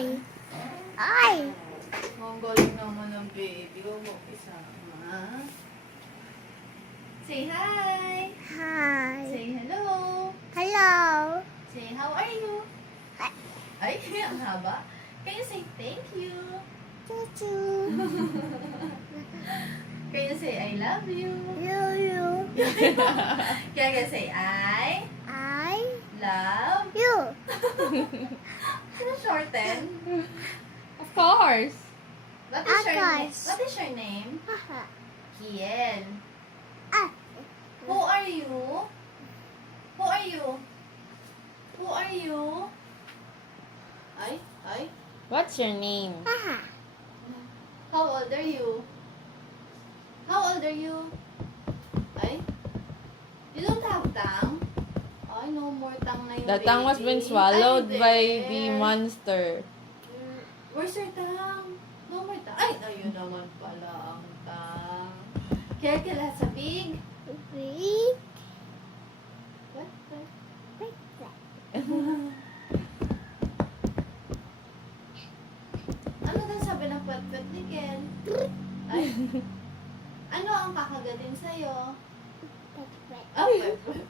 Ay! Ay! Ang galing naman ng baby. Huwag mo isama. Say hi! Hi! Say hello! Hello! Say how are you? Hi! Ay, ang haba. Can you say thank you? Chuchu! Can you say I love you? You! Can you say I I love you! Ano shorten? Of course. What is your name? Akash. What is your name? Haha! Kiel. Ah! Who are you? Who are you? Who are you? Ay. What's your name? Haha! How old are you? How old are you? Ay. You don't have tongue? Ay, no more tongue na yung The tongue was been baby. swallowed Ay, by there. the monster. Where's your tongue? No more tongue. Ay, ayun naman pala ang tongue. Kaya has a big... Big! What? Big! Ano daw sabi ng pet-pet ni Ken? Ay. Ano ang kakagaling sa'yo? Big! Ah, pet-pet.